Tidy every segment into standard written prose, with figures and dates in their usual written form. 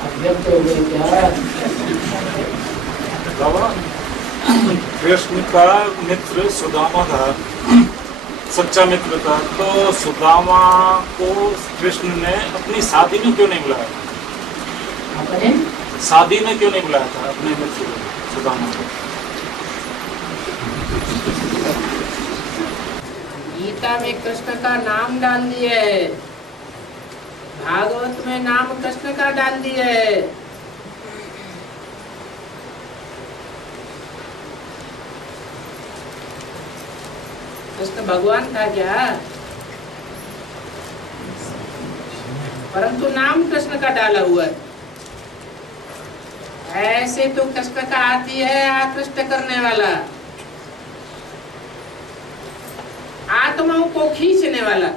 अव्यक्त हो गए क्या? बाबा, कृष्ण का मित्र सुदामा था, सच्चा मित्र था। तो सुदामा को कृष्ण ने अपनी शादी में क्यों नहीं बुलाया? अपने शादी में क्यों नहीं बुलाया था अपने मित्र को, सुदामा को? गीता में कृष्ण का नाम डाल दिया है, भागवत में नाम कृष्ण का डाल दिया है। कृष्ण भगवान था क्या? परंतु नाम कृष्ण का डाला हुआ है। ऐसे तो कृष्ण का आती है आकृष्ट करने वाला, आत्माओं को खींचने वाला।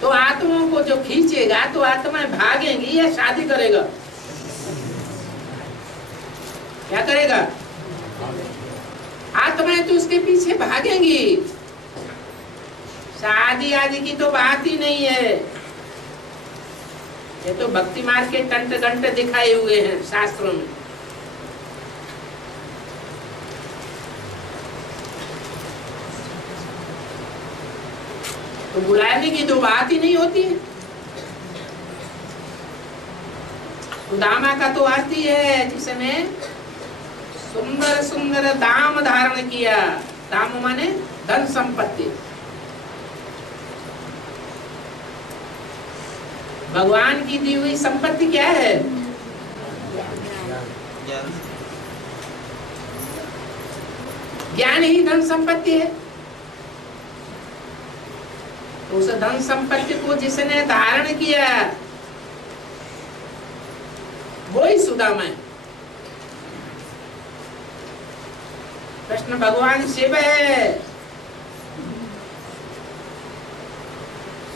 तो आत्माओं को जो खींचेगा तो आत्माएं भागेंगी या शादी करेगा? क्या करेगा? आत्माएं तो उसके पीछे भागेंगी। शादी आदि की तो बात ही नहीं है। ये तो भक्ति मार्ग के तंत्र घंटे दिखाए हुए हैं शास्त्रों में। तो बुलाने की तो बात ही नहीं होती है। सुदामा का तो आती है जिसने सुंदर सुंदर दाम धारण किया। दाम माने धन संपत्ति। भगवान की दी हुई संपत्ति क्या है? ज्ञान ही धन संपत्ति है। उस धन संपत्ति को जिसने धारण किया वो ही सुदामा है। कृष्ण भगवान शिव है।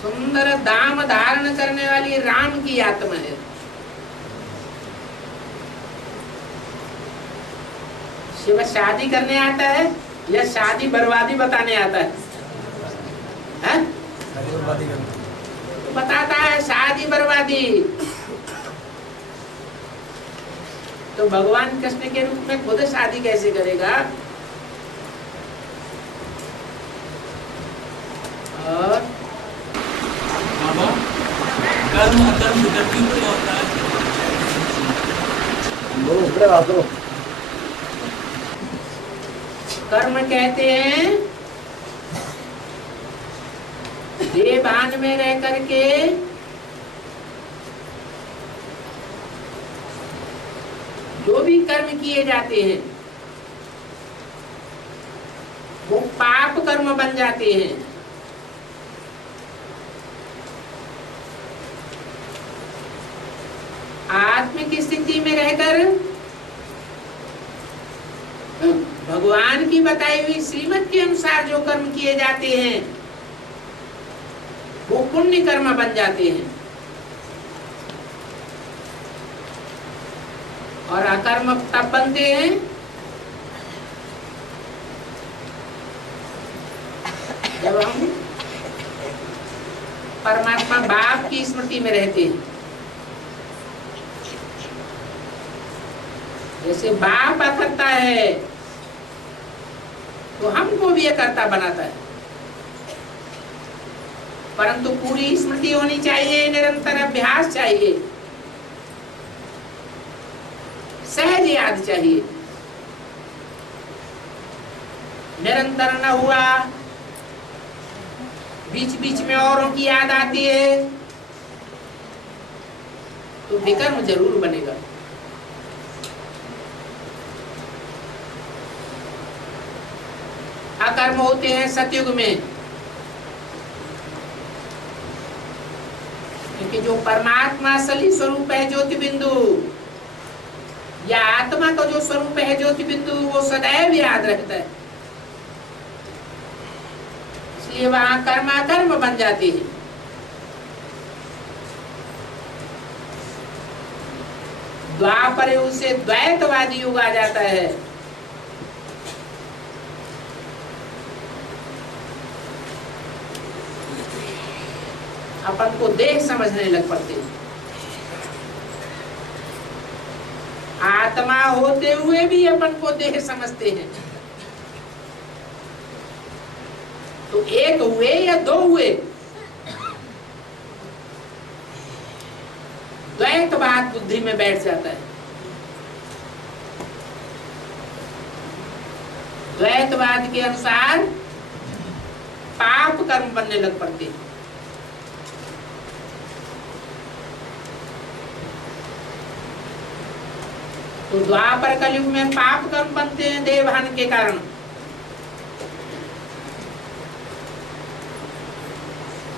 सुंदर दाम धारण करने वाली राम की आत्मा है। शिव शादी करने आता है या शादी बर्बादी बताने आता है? है? बताता है शादी बर्बादी। तो भगवान कृष्ण के रूप में खुद शादी कैसे करेगा? और कर्म अकर्म विकर्म क्या होता है? कर्म कहते हैं देह भान में रह करके जो भी कर्म किए जाते हैं वो पाप कर्म बन जाते हैं। आत्म की स्थिति में रहकर भगवान की बताई हुई श्रीमत के अनुसार जो कर्म किए जाते हैं वो पुण्य कर्म बन जाते हैं। और अकर्म तब बनते हैं जब हम परमात्मा बाप की स्मृति में रहते हैं। जैसे बाप अकर्ता है तो हमको भी अकर्ता बनाता है, परंतु पूरी स्मृति होनी चाहिए, निरंतर अभ्यास चाहिए, सहज याद चाहिए। निरंतर न हुआ, बीच बीच में औरों की याद आती है तो विकर्म जरूर बनेगा। अकर्म होते हैं सतयुग में, कि जो परमात्मा असली स्वरूप है ज्योति बिंदु, या आत्मा का जो स्वरूप है ज्योति बिंदु, वो सदैव याद रहता है। इसलिए वहां कर्माकर्म बन जाती है। द्वापर युग से द्वैतवादी युग आ जाता है। अपन को देह समझने लग पड़ते हैं। आत्मा होते हुए भी अपन को देह समझते हैं। तो एक हुए या दो हुए, द्वैतवाद बुद्धि में बैठ जाता है। द्वैतवाद के अनुसार पाप कर्म बनने लग पड़ते हैं। तो द्वापर कलयुग में पाप कर्म बनते हैं देवभान के कारण,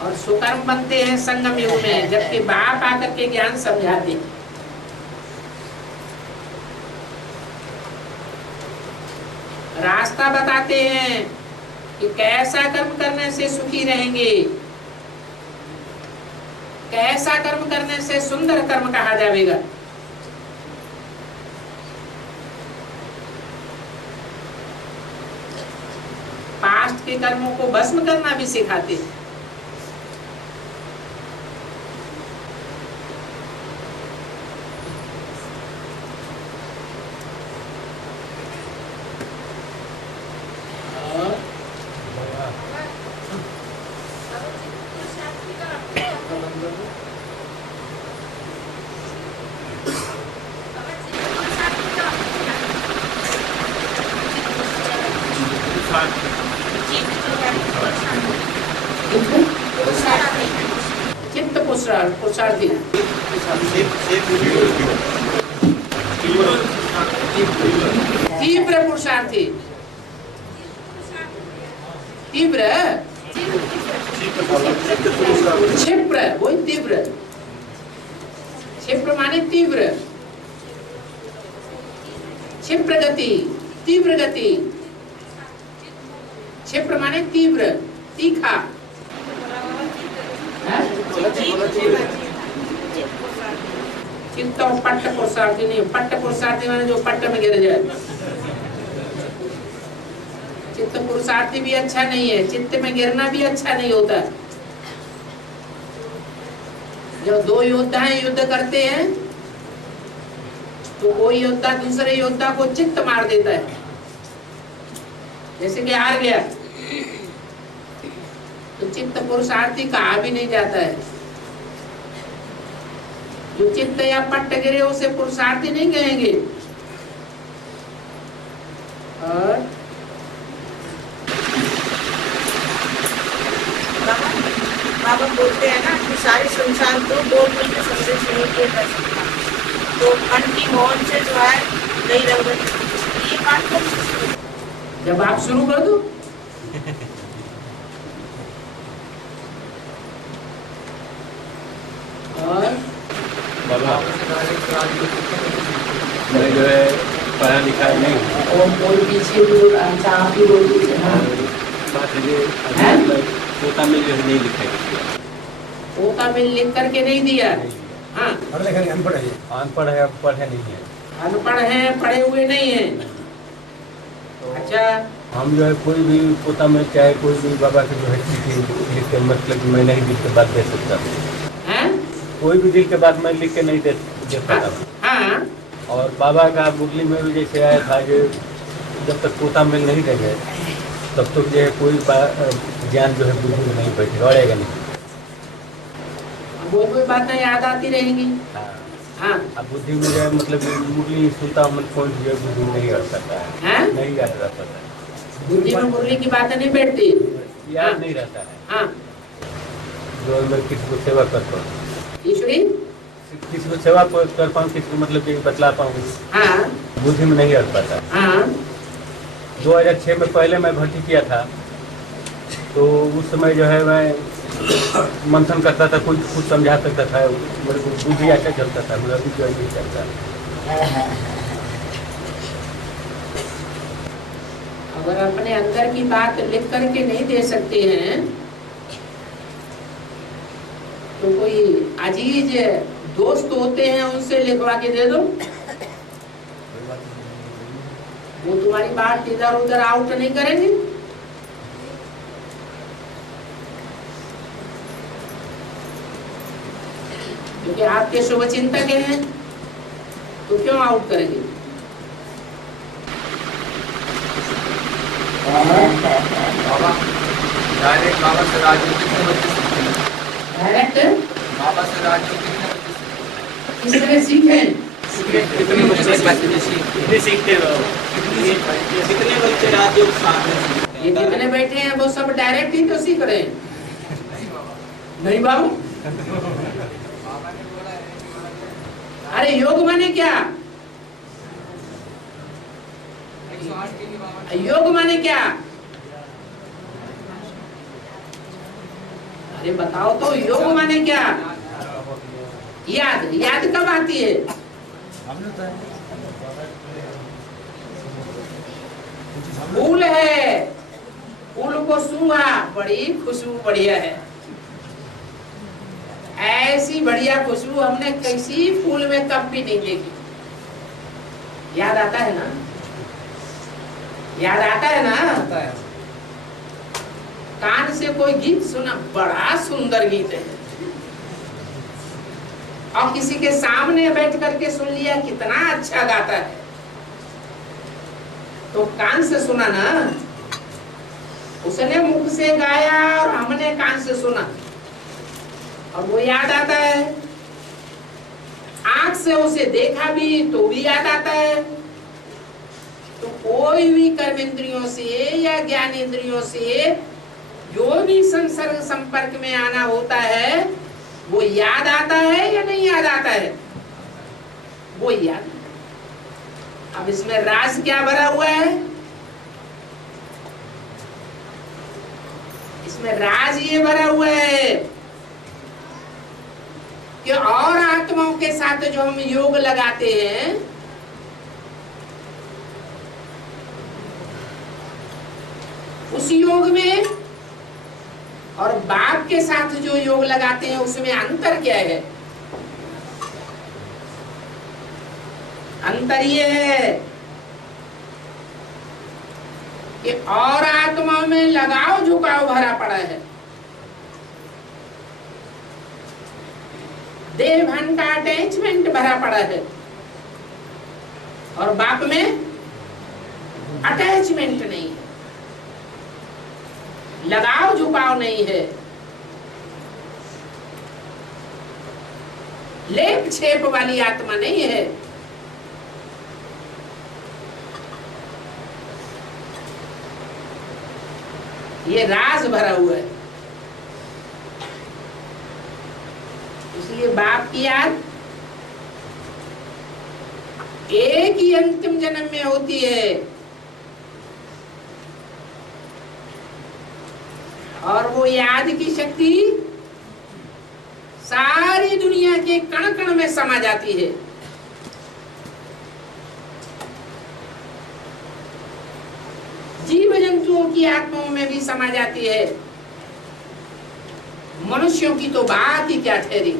और सुकर्म बनते हैं संगम युग में, जबकि बाप आकर के ज्ञान समझाते हैं। रास्ता बताते हैं कि कैसा कर्म करने से सुखी रहेंगे, कैसा कर्म करने से सुंदर कर्म कहा जाएगा। पास्ट के कर्मों को भस्म करना भी सिखाते हैं। चित्त पुरुषार्थी, तीव्र पुरुषार्थी, तीव्र क्षिप्र, वही तीव्र। क्षिप्र माने तीव्र, क्षिप्र गति, तीव्र गति। क्षिप्र माने तीव्र, तीखा। चित्त और पट्ट पुरुषार्थी नहीं, पट्ट पुरुषार्थी माने जो पट्ट में गिर जाए। चित्त पुरुषार्थी भी अच्छा नहीं है, चित्त में गिरना भी अच्छा नहीं होता। जब दो योद्धाएं युद्ध करते हैं तो कोई योद्धा दूसरे योद्धा को चित्त मार देता है, जैसे कि हार गया। तो चित्त पुरुषार्थी कहा भी नहीं जाता है। जो चित्त या पट्ट गिरे उसे पुरुषार्थी नहीं कहेंगे। और बाबा बोलते हैं ना कि सारे संसार को बोल बोल के संदेश नहीं किया जा सकता, तो मन की मौन से जो है नहीं रह ये बात तो जब आप शुरू कर दो और मैं जो है पढ़ा लिखा नहीं, और कोई पीछे भी अच्छा आप ही बोल दीजिए। हाँ, बात है पोता में जो है नहीं लिखाई, पोता में लिख करके नहीं दिया। हाँ, अनपढ़ है, अनपढ़ है, पढ़े नहीं है, अनपढ़ है, पढ़े हुए नहीं है। अच्छा, हम जो है कोई भी पोता में चाहे कोई भी बाबा के जो है चिट्ठी लिख के, मतलब मैं नहीं दिल के बात दे सकता, कोई भी दिल के बात मैं लिख के नहीं दे पाता। हाँ, और बाबा का मुरली में भी जैसे आया था कि जब तक पोता में नहीं देंगे तब तक जो है कोई ज्ञान जो है बुद्धि में नहीं बैठेगा, अड़ेगा नहीं। वो कोई बातें याद आती रहेंगी। हाँ, अब बुद्धि में जो है मतलब मुरली सुनता मन कौन जो है बुद्धि में नहीं अड़ सकता है, नहीं याद रह पाता है, बुद्धि में मुरली की बातें नहीं बैठती, याद नहीं रहता है। हाँ, जो मैं किसी को सेवा करता हूँ, ईश्वरी किसी को सेवा कर पाऊँ, किसी को मतलब कि बतला पाऊँ, हाँ, बुद्धि में नहीं अड़ पाता। हाँ, 2006 में पहले मैं भर्ती किया था, तो उस समय जो है मैं मंथन करता था, कोई कुछ समझा सकता था, मेरे को बुद्धि अच्छा चलता था, मेरा भी जो नहीं चलता। अगर अपने अंदर की बात लिख करके नहीं दे सकते हैं तो कोई अजीज दोस्त होते हैं उनसे लिखवा के दे दो, वो तुम्हारी बात इधर उधर आउट नहीं करेंगे। क्योंकि आपके शुभ चिंतक हैं तो क्यों आउट करेंगे। बाबा डायरेक्ट बाबा से राजयोग कितने बच्चे सीखते हैं? डायरेक्ट बाबा से राजयोग कितने बच्चे सीखते हैं? किस तरह सीखें? कितने बच्चे सीखते हो? कितने बच्चे राजयोग साथ में सीखते हैं? ये जितने बैठे हैं वो सब डायरेक्ट ही तो सीख रहे हैं। नहीं बाबू, अरे योग माने क्या? योग माने क्या? अरे बताओ तो, योग माने क्या? याद, याद कब आती है? फूल है, फूल को सूंघा, बड़ी खुशबू बढ़िया है। ऐसी बढ़िया खुशबू हमने किसी फूल में कब भी नहीं देखी। याद आता है ना? याद आता है ना? कान से कोई गीत सुना, बड़ा सुंदर गीत है, और किसी के सामने बैठ करके सुन लिया, कितना अच्छा गाता है, तो कान से सुना ना, उसने मुख से गाया और हमने कान से सुना, और वो याद आता है। आंख से उसे देखा भी तो भी याद आता है। तो कोई भी कर्म इंद्रियों से या ज्ञान इंद्रियों से जो भी संसर्ग संपर्क में आना होता है वो याद आता है या नहीं याद आता है? वो याद। अब इसमें राज क्या भरा हुआ है? इसमें राज ये भरा हुआ है कि और आत्माओं के साथ जो हम योग लगाते हैं, उस योग में और बाप के साथ जो योग लगाते हैं उसमें अंतर क्या है? अंतर ये है कि और आत्मा में लगाव झुकाव भरा पड़ा है, देह भान का अटैचमेंट भरा पड़ा है, और बाप में अटैचमेंट नहीं है, लगाव झुकाव नहीं है, लेप छेप वाली आत्मा नहीं है। ये राज भरा हुआ है। इसलिए बाप की याद एक ही अंतिम जन्म में होती है, और वो याद की शक्ति सारी दुनिया के कण कण में समा जाती है। जीव जंतुओं की आत्माओं में भी समा जाती है। मनुष्यों की तो बात ही क्या ठहरी।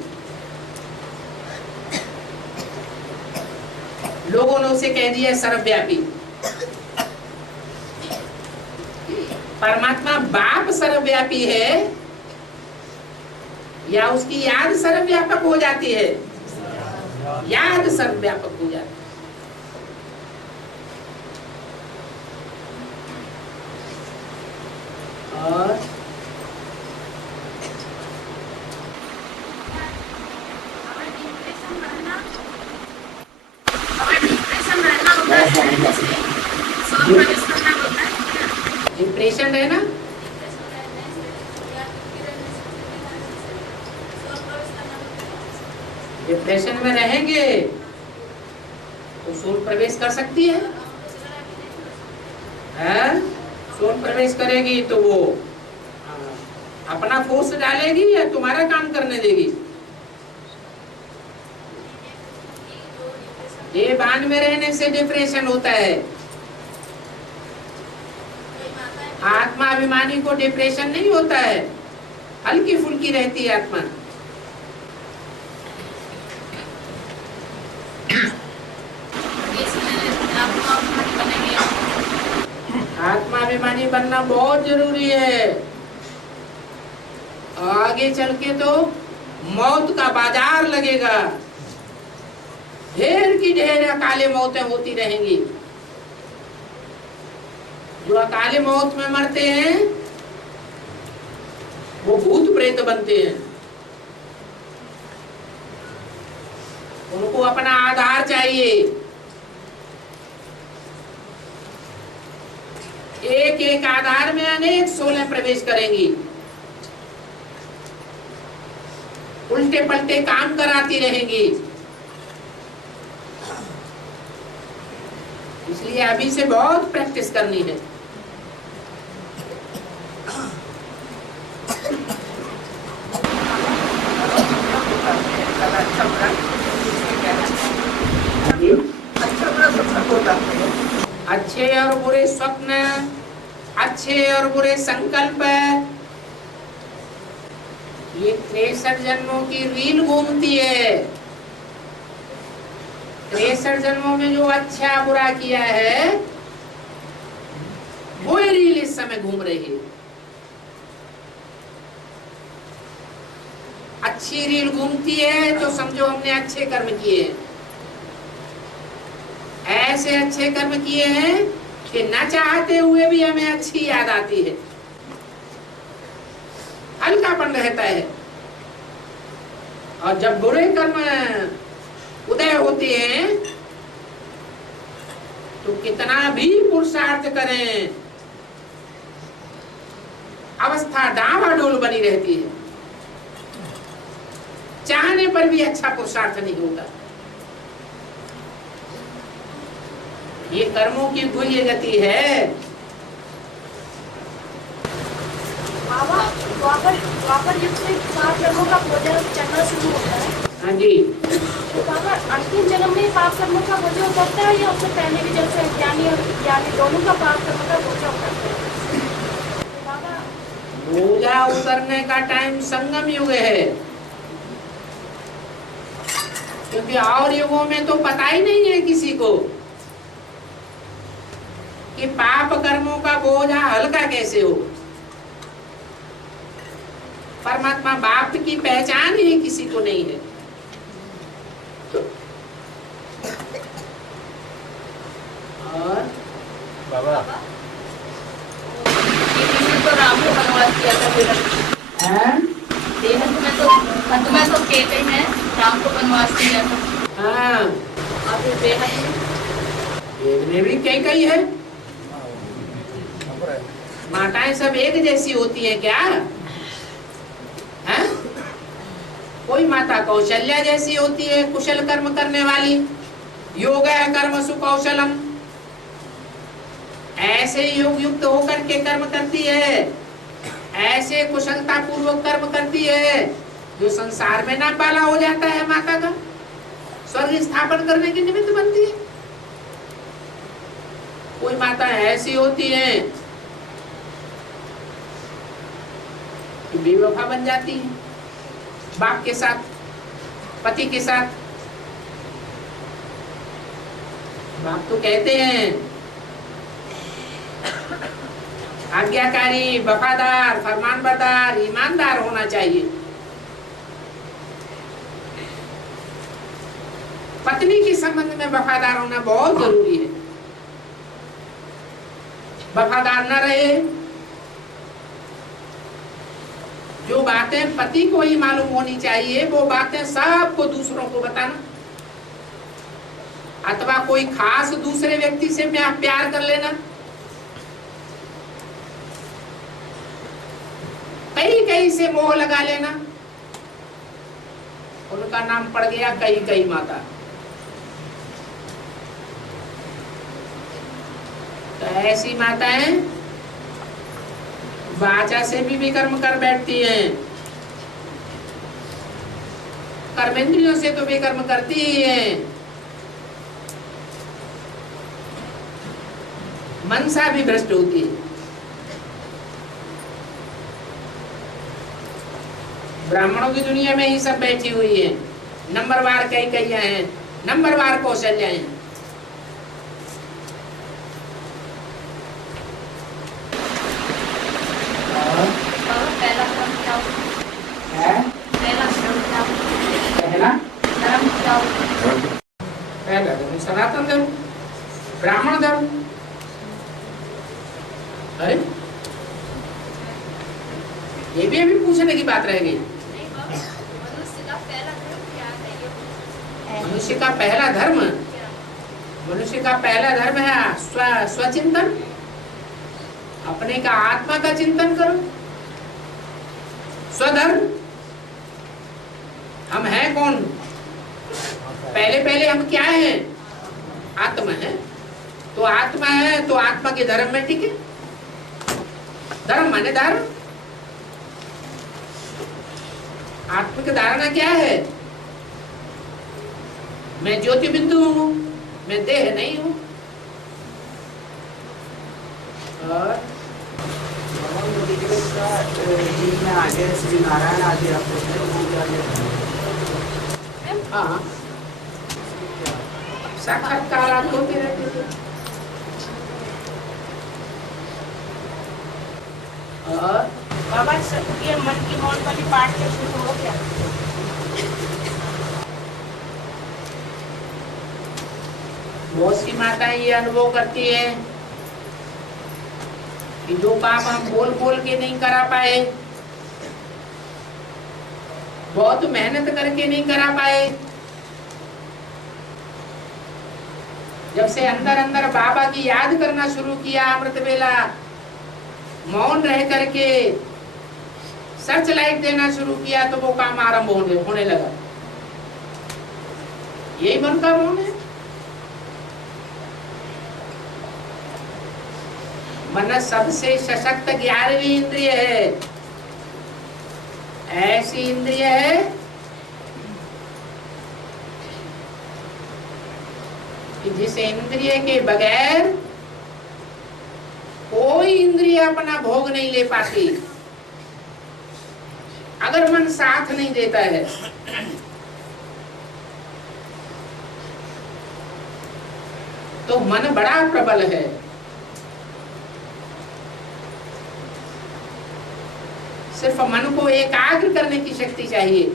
लोगों ने उसे कह दिया सर्वव्यापी। परमात्मा बाप सर्वव्यापी है या उसकी याद सर्वव्यापक हो जाती है? याद सर्वव्यापक हो जाती है। और डिप्रेशन है ना, डिप्रेशन में रहेंगे तो सोल प्रवेश कर सकती है, सोल प्रवेश करेगी तो वो अपना फोर्स डालेगी या तुम्हारा काम करने देगी? ये बांध में रहने से डिप्रेशन होता है। आत्मा अभिमानी को डिप्रेशन नहीं होता है, हल्की फुल्की रहती है आत्मा। आत्मा अभिमानी बनना बहुत जरूरी है। आगे चल के तो मौत का बाजार लगेगा, ढेर की ढेर अकाले मौतें होती रहेंगी। जो अकाले मौत में मरते हैं वो भूत प्रेत बनते हैं। उनको अपना आधार चाहिए। एक एक आधार में अनेक सोलें प्रवेश करेंगी, उल्टे पलटे काम कराती रहेंगी। इसलिए अभी से बहुत प्रैक्टिस करनी है। अच्छे और बुरे स्वप्न, अच्छे और बुरे संकल्प, ये 63 जन्मों की रील घूमती है। 63 जन्मों में जो अच्छा बुरा किया है वो रील इस समय घूम रही है। अच्छी रील घूमती है तो समझो हमने अच्छे कर्म किए हैं। ऐसे अच्छे कर्म किए हैं कि न चाहते हुए भी हमें अच्छी याद आती है, हल्कापन रहता है। और जब बुरे कर्म उदय होते हैं तो कितना भी पुरुषार्थ करें, अवस्था डामाडोल बनी रहती है। चाहने पर भी अच्छा पुरुषार्थ नहीं होगा। ये कर्मों की गुह्य गति है। द्वापर युग से पाप कर्मों का बोझ चढ़ना शुरू होता है। हाँ जी। तो बाबा अंतिम जन्म में पाप कर्मों का बोझ उतरता है या उससे पहले भी जैसे ज्ञानी और ज्ञानी दोनों का पाप कर्मों का बोझ उतरता है? बाबा बोझा उतरने का टाइम संगम युग है, क्योंकि और युगों में तो पता ही नहीं है किसी को कि पाप कर्मों का बोझा हल्का कैसे हो। परमात्मा बाप की पहचान ही किसी को नहीं है। और बाबा तो राम को वनवास किया था फिर तुम्हें तो कहते हैं राम को वनवास किया था। हाँ, और फिर बेहद में भी कई है। माताएं सब एक जैसी होती है क्या? है? कोई माता कौशल्या जैसी होती है, कुशल कर्म करने वाली। योग है कर्म सुकौशलम, ऐसे योग युक्त होकर के कर्म करती है, ऐसे कुशलता पूर्वक कर्म करती है जो संसार में नाम वाला हो जाता है। माता का स्वर्ग स्थापन करने की निमित्त बनती है। कोई माता ऐसी होती है कि बेवफा बन जाती है बाप के साथ, पति के साथ। बाप तो कहते हैं आज्ञाकारी, वफादार, फरमानबरदार, ईमानदार होना चाहिए। पत्नी के संबंध में वफादार होना बहुत जरूरी है। वफादार न रहे, जो बातें पति को ही मालूम होनी चाहिए वो बातें सबको दूसरों को बताना, अथवा कोई खास दूसरे व्यक्ति से प्यार कर लेना। कई से मोह लगा लेना, उनका नाम पड़ गया कई माता। तो ऐसी माताएं वाचा से भी विकर्म कर बैठती हैं, कर्मेंद्रियों से तो विकर्म करती ही हैं, मनसा भी भ्रष्ट होती है। ब्राह्मणों की दुनिया में ही सब बैठी हुई है, नंबरवार कैकैया हैं, नंबरवार कौशल्या हैं। पहला धर्म क्या होता है? पहला धर्म क्या होता है? पहला धर्म क्या होता है? पहला धर्म सनातन धर्म, ब्राह्मण धर्म। अरे ये भी अभी पूछने की बात रह गई। नहीं बाबा, मनुष्य का पहला धर्म क्या है ये पूछा। मनुष्य का पहला धर्म, क्या? मनुष्य का पहला धर्म है स्वचिंतन, अपने का आत्मा का चिंतन करो। स्वधर्म, हम हैं कौन? पहले पहले हम क्या हैं? आत्मा है। तो आत्मा है तो आत्मा के धर्म में टिके। धर्म माने धारण। आत्मिक धारणा क्या है? मैं ज्योति बिंदु हूं, मैं देह नहीं हूं। और आगे श्री नारायण आदि हाँ, साक्षात्कार आदि होते रहते थे। और बाबा सबके मन की मौन वाली पाठ के शुरू हो गया। बहुत सी माताएं ये अनुभव करती है कि जो काम हम बोल बोल के नहीं करा पाए, बहुत मेहनत करके नहीं करा पाए, जब से अंदर अंदर बाबा की याद करना शुरू किया, अमृत वेला मौन रह करके सर्च लाइट देना शुरू किया, तो वो काम आरंभ होने लगा। यही मन का मौन है। मन सबसे सशक्त 11वीं इंद्रिय है। ऐसी इंद्रिय है कि जिस इंद्रिय के बगैर कोई इंद्रिय अपना भोग नहीं ले पाती। अगर मन साथ नहीं देता है तो मन बड़ा प्रबल है। सिर्फ मन को एकाग्र करने की शक्ति चाहिए।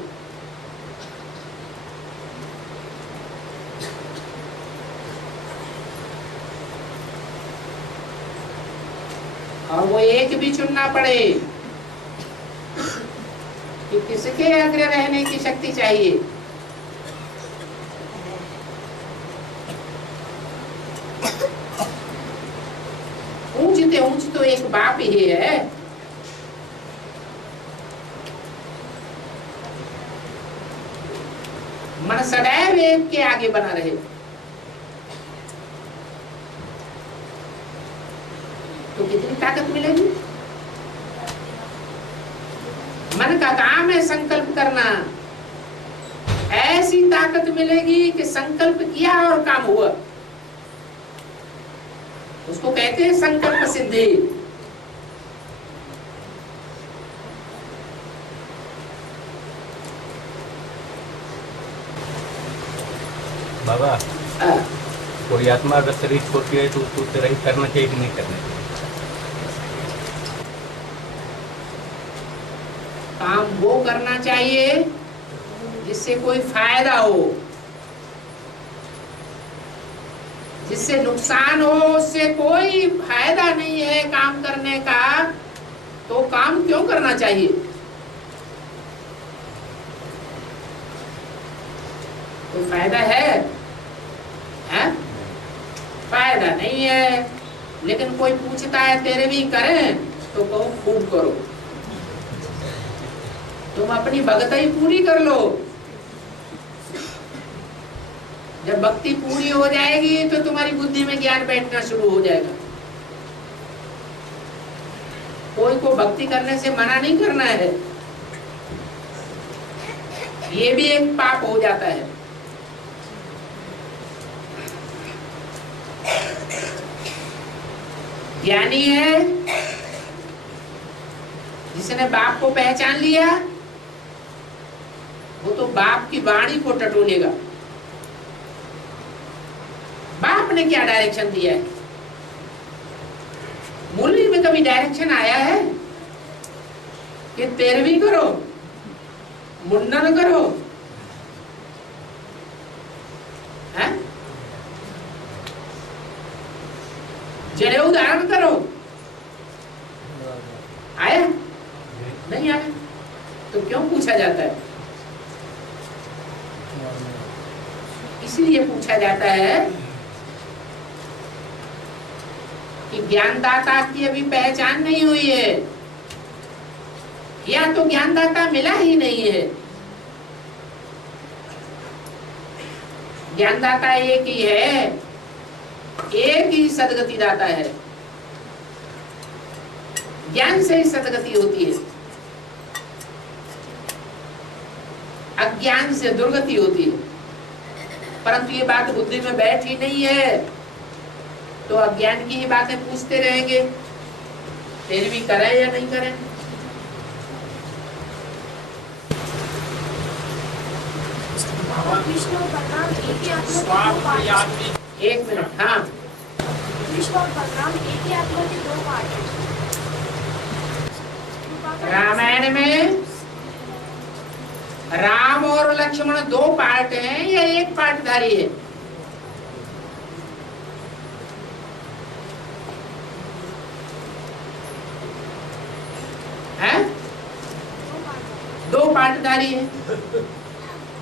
और वो एक भी चुनना पड़े कि किसके अग्र रहने की शक्ति चाहिए। ऊंचते ऊंच तो एक बाप ही है। मन सदैव एक के आगे बना रहे। तो कितनी ताकत मिलेगी? मन का काम है संकल्प करना। ऐसी ताकत मिलेगी कि संकल्प किया और काम हुआ। उसको कहते हैं संकल्प सिद्धि। बाबा, कोई आत्मा अगर शरीर छोड़ती है तो उसको रहित करना चाहिए कि नहीं करना चाहिए? काम वो करना चाहिए जिससे कोई फायदा हो। जिससे नुकसान हो उससे कोई फायदा नहीं है काम करने का, तो काम क्यों करना चाहिए? कोई फायदा है? फायदा नहीं है। लेकिन कोई पूछता है तेरे भी करें, तो कहो खूब करो। तुम अपनी भक्ति पूरी कर लो। जब भक्ति पूरी हो जाएगी तो तुम्हारी बुद्धि में ज्ञान बैठना शुरू हो जाएगा। कोई को भक्ति करने से मना नहीं करना है, ये भी एक पाप हो जाता है। ज्ञानी है जिसने बाप को पहचान लिया, वो तो बाप की वाणी को टटोलेगा। बाप ने क्या डायरेक्शन दिया है? मुरली में कभी डायरेक्शन आया है कि 13वीं करो, मुंडन करो, हैं? जनेऊ धारण करो? आया? नहीं आया। तो क्यों पूछा जाता है? इसलिए पूछा जाता है कि ज्ञानदाता की अभी पहचान नहीं हुई है, या तो ज्ञानदाता मिला ही नहीं है। ज्ञानदाता एक ही है, एक ही सदगति दाता है। ज्ञान से ही सदगति होती है, अज्ञान से दुर्गति होती है। परंतु ये बात बुद्धि में बैठ ही नहीं है, तो अज्ञान की ही बातें पूछते रहेंगे, फिर भी करें या नहीं करें। कृष्ण और बलराम एक ही आत्मा के दो पार्ट हैं। एक मिनट, हाँ। कृष्ण और बलराम एक ही आत्मा के दो पार्ट हैं। रामायण में राम और लक्ष्मण दो पार्ट हैं या एक पार्टधारी है? हैं? दो पार्टधारी है।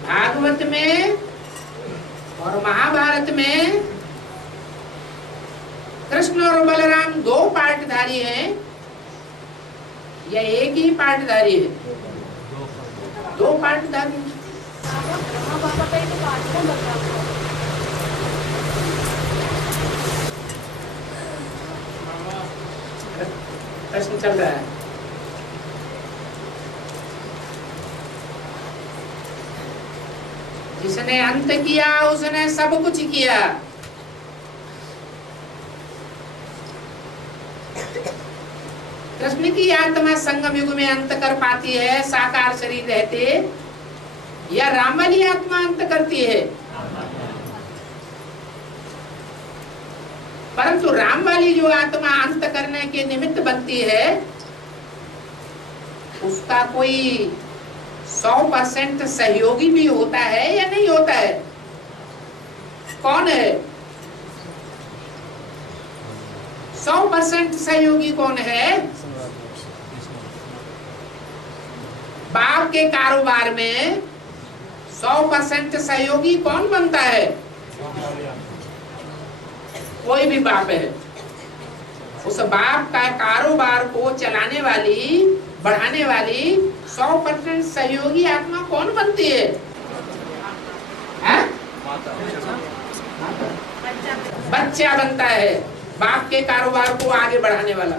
भागवत में और महाभारत में कृष्ण और बलराम दो पार्टधारी हैं या एक ही पार्टधारी है? दो पार्टधारी। बाबा का ही तो पार्ट है बलराम का। प्रश्न चल रहा है। जिसने अंत किया उसने सब कुछ किया। कृष्ण की आत्मा संगम युग में अंत कर पाती है साकार शरीर रहते, या राम वाली आत्मा अंत करती है? परंतु राम वाली जो आत्मा अंत करने के निमित्त बनती है, उसका कोई 100% सहयोगी भी होता है या नहीं होता है? कौन है 100% सहयोगी? कौन है? बाप के कारोबार में 100% सहयोगी कौन बनता है? कोई भी बाप है। उस बाप का कारोबार को चलाने वाली, बढ़ाने वाली 100% सहयोगी आत्मा कौन बनती है? बच्चा बनता है। बाप के कारोबार को आगे बढ़ाने वाला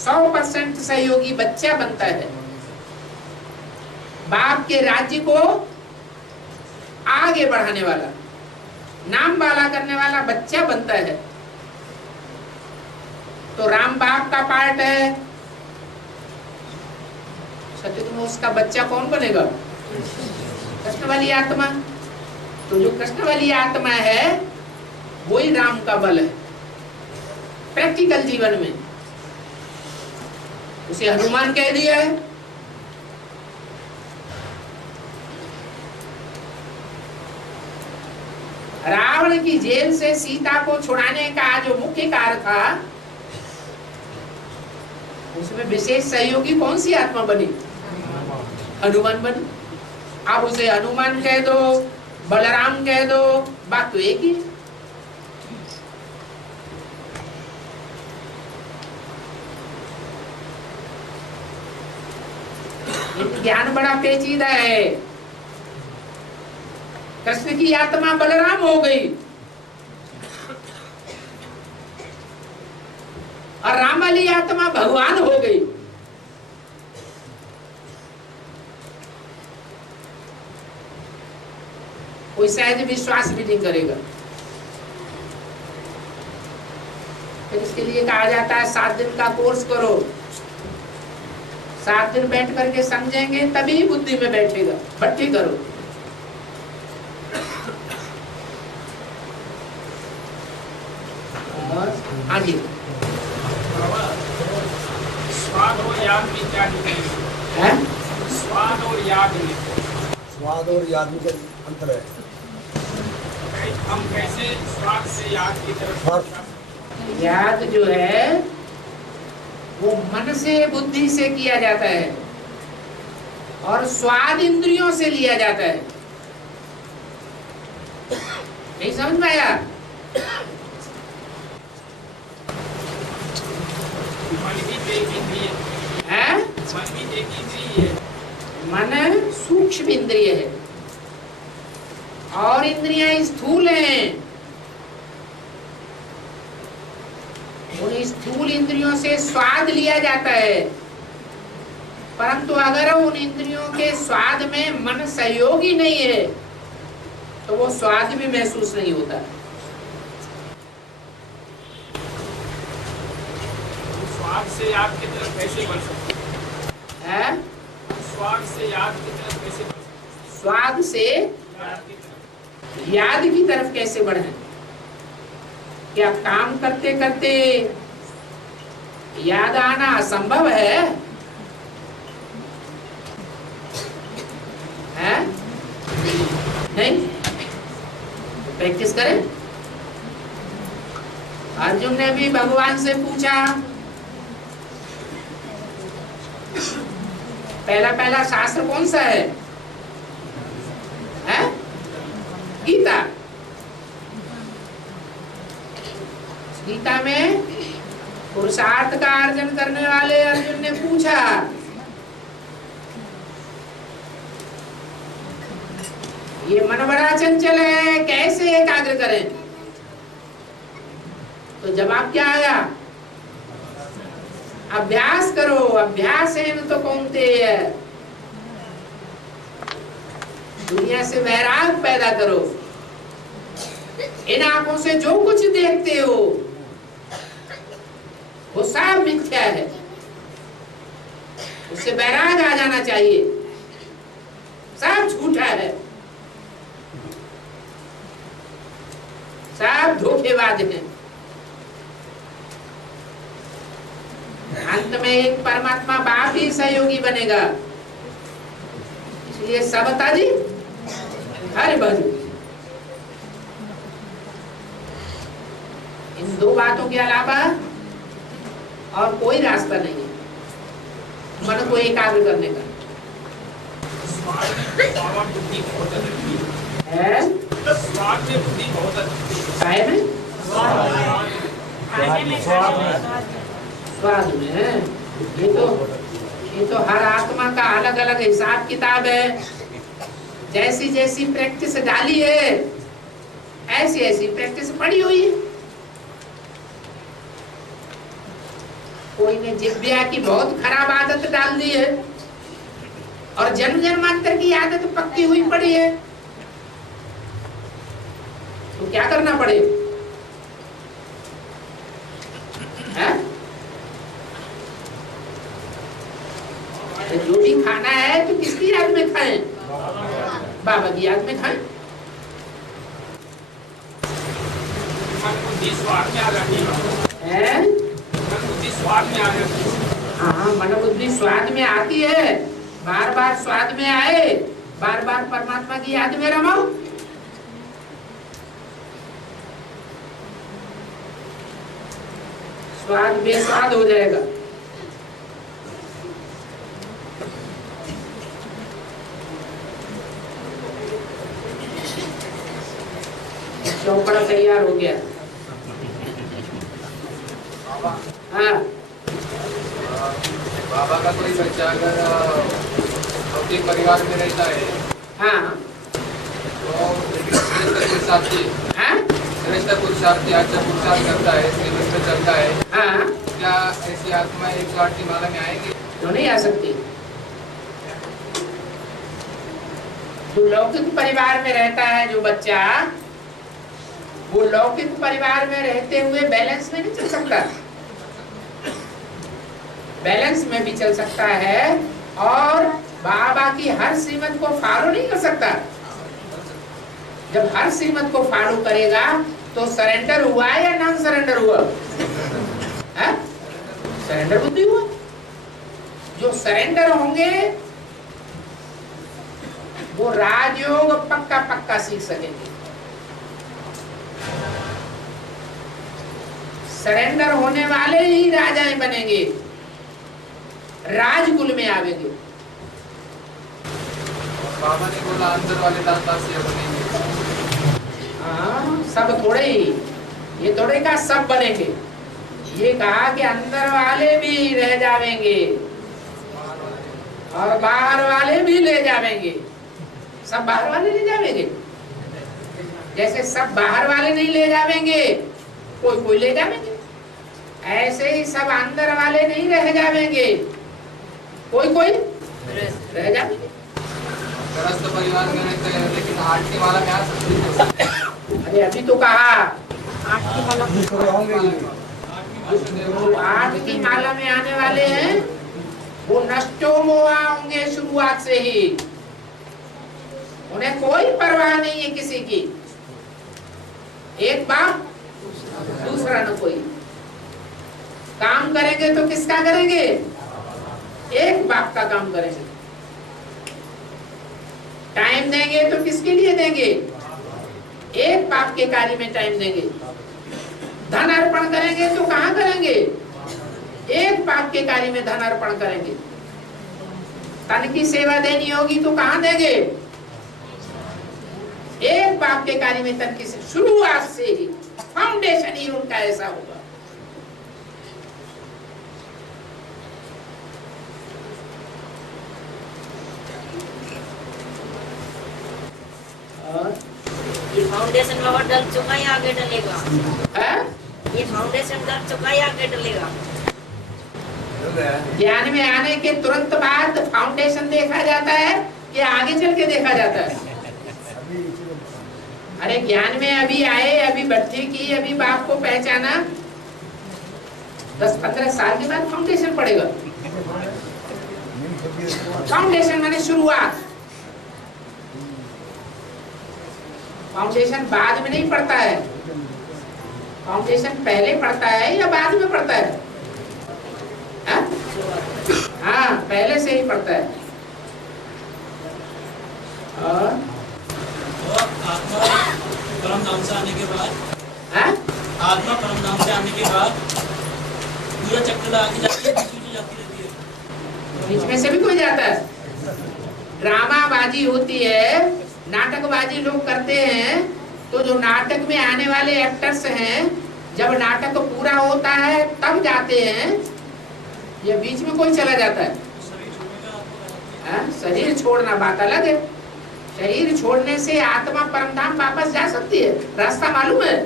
100% सहयोगी बच्चा बनता है। बाप के राज्य को आगे बढ़ाने वाला, नाम वाला करने वाला बच्चा बनता है। तो राम बाप का पार्ट है, सत्य में उसका बच्चा कौन बनेगा? कृष्ण वाली आत्मा। तो जो कृष्ण वाली आत्मा है वही राम का बल है प्रैक्टिकल जीवन में। उसे हनुमान कह दिया है। रावण की जेल से सीता को छुड़ाने का जो मुख्य कार्य था, उसमें विशेष सहयोगी कौन सी आत्मा बनी? हनुमान बनी। आप उसे हनुमान कह दो, बलराम कह दो, बात तो एक ही। ज्ञान बड़ा पेचीदा है। कृष्ण की आत्मा बलराम हो गई, और राम वाली आत्मा भगवान हो गई। कोई शायद विश्वास भी नहीं करेगा। फिर इसके लिए कहा जाता है 7 दिन का कोर्स करो। 7 दिन बैठ करके समझेंगे तभी बुद्धि में बैठेगा। भट्टी करो। हाँ जी, स्वाद और याद में क्या डिफरेंस है? स्वाद और याद में स्वाद और याद में अंतर है। हम कैसे स्वाद से याद की तरफ याद जो है वो मन से बुद्धि से किया जाता है और स्वाद इंद्रियों से लिया जाता है। नहीं समझ में आया? मन भी एक इंद्रिय है? मन भी एक इंद्रिय है। मन सूक्ष्म इंद्रिय है और इंद्रियां स्थूल हैं। उन स्थूल इंद्रियों से स्वाद लिया जाता है, परंतु अगर उन इंद्रियों के स्वाद में मन सहयोगी नहीं है तो वो स्वाद भी महसूस नहीं होता। स्वाद से याद की तरफ कैसे बढ़ सकते है? स्वाद से याद की तरफ कैसे बढ़ सकते स्वाद से याद की तरफ याद की तरफ कैसे बढ़े? क्या काम करते करते याद आना असंभव है? हैं? नहीं? तो प्रैक्टिस करें। अर्जुन ने भी भगवान से पूछा, पहला शास्त्र कौन सा है? हैं? गीता। गीता में पुरुषार्थ का अर्जन करने वाले अर्जुन ने पूछा, ये मन बड़ा चंचल है, कैसे एकाग्र करें? तो जवाब क्या आया? अभ्यास करो, अभ्यास है न तो कौन्तेय, दुनिया से वैराग पैदा करो। इन आंखों से जो कुछ देखते हो वो सब मिथ्या है, उससे वैराग आ जाना चाहिए। सब झूठा है, सब धोखेबाज है। अंत में एक परमात्मा बाप ही सहयोगी बनेगा। इसलिए सबता जी हर बाजू इन 2 बातों के अलावा और कोई रास्ता नहीं है मन को एकाग्र करने का। स्वाद में बुद्धि बहुत अच्छी है? स्वाद में बुद्धि बहुत अच्छी चाय में? स्वाद में है। ये तो हर आत्मा का अलग अलग हिसाब किताब है। जैसी जैसी प्रैक्टिस डाली है ऐसी ऐसी प्रैक्टिस पड़ी हुई है। कोई ने जिह्वा की बहुत खराब आदत डाल दी है और जन्म जन्मांतर की आदत पक्की हुई पड़ी है, तो क्या करना पड़ेगा? जो भी खाना है तो किसकी याद में खाएं? बाबा की याद में खाएं। बुद्धि स्वाद में आ जाती है। बुद्धि स्वाद में आ जाती है। हाँ, मन बुद्धि स्वाद में आती है। बार बार स्वाद में आए, बार बार परमात्मा की याद में रमो। स्वाद बेस्वाद हो जाएगा। चौपड़ा तैयार हो गया। हाँ, बाबा का कोई बच्चा अगर भौतिक परिवार में रहता है हाँ, तो पुरुषार्थी हाँ, श्रेष्ठ पुरुषार्थी अच्छा पुरुषार्थ करता है, इसके में चलता है, हाँ, क्या ऐसी आत्मा 108 की माला में आएंगी? क्यों नहीं आ सकती? जो लौकिक परिवार में रहता है जो बच्चा, वो लौकिक परिवार में रहते हुए बैलेंस में नहीं चल सकता, बैलेंस में भी चल सकता है और बाबा की हर श्रीमत को फॉलो नहीं कर सकता। जब हर श्रीमत को फॉलो करेगा तो सरेंडर हुआ या नॉन सरेंडर हुआ? सरेंडर बुद्धि हुआ। जो सरेंडर होंगे वो राजयोग पक्का पक्का सीख सकेंगे। सरेंडर होने वाले ही राजाएं बनेंगे, राजकुल में आवेंगे। बाबा ने बोला अंदर वाले दास दासियां बनेंगे। हाँ, सब थोड़े ही, ये थोड़े का सब बनेंगे। ये कहा कि अंदर वाले भी रह जावेंगे और बाहर वाले भी ले जावेंगे। सब बाहर वाले ले जावेंगे, जैसे सब बाहर वाले नहीं ले जावेंगे, कोई कोई ले जावेंगे, ऐसे ही सब अंदर वाले नहीं रह जावेंगे, कोई कोई रह जावेंगे। गृहस्थ परिवार में रहते हैं लेकिन 8 की माला में आ सकते हैं। अरे अभी तो कहा 8 की माला जो 8 की माला में आने वाले हैं वो नष्टो मोहा होंगे शुरुआत से ही। उन्हें कोई परवाह नहीं है किसी की, एक बाप दूसरा न कोई। काम करेंगे तो किसका करेंगे? एक बाप का काम करेंगे। टाइम देंगे तो किसके लिए देंगे? एक बाप के कार्य में टाइम देंगे। धन अर्पण करेंगे तो कहाँ करेंगे? एक बाप के कार्य में धन अर्पण करेंगे। तन की सेवा देनी होगी तो कहाँ देंगे? एक बाप के कार्य में तन की शुरुआत से ही फाउंडेशन ही उनका ऐसा होगा। ये फाउंडेशन बाबा डल चुका है, आगे डलेगा? है? ये फाउंडेशन डल चुका है, आगे डलेगा? ज्ञान में आने के तुरंत बाद फाउंडेशन देखा जाता है कि आगे चल के देखा जाता है? अरे ज्ञान में अभी आए, अभी बच्चे की, अभी बाप को पहचाना, 10-15 साल के बाद फाउंडेशन पड़ेगा। फाउंडेशन माने शुरुआत। फाउंडेशन बाद में नहीं पड़ता है। फाउंडेशन पहले पड़ता है या बाद में पड़ता है? हाँ, पहले से ही पड़ता है। और आत्मा परम धाम से आने के बाद, आत्मा परम धाम से आने के बाद पूरा चक्कर आगे जाती है, जाती रहती है। बीच में से भी कोई जाता है। ड्रामाबाजी होती है, नाटकबाजी लोग करते हैं, तो जो नाटक में आने वाले एक्टर्स हैं, जब नाटक पूरा होता है तब जाते हैं, या बीच में कोई चला जाता है? शरीर छोड़ना बात अलग है। शरीर छोड़ने से आत्मा परमधाम वापस जा सकती है, रास्ता मालूम है?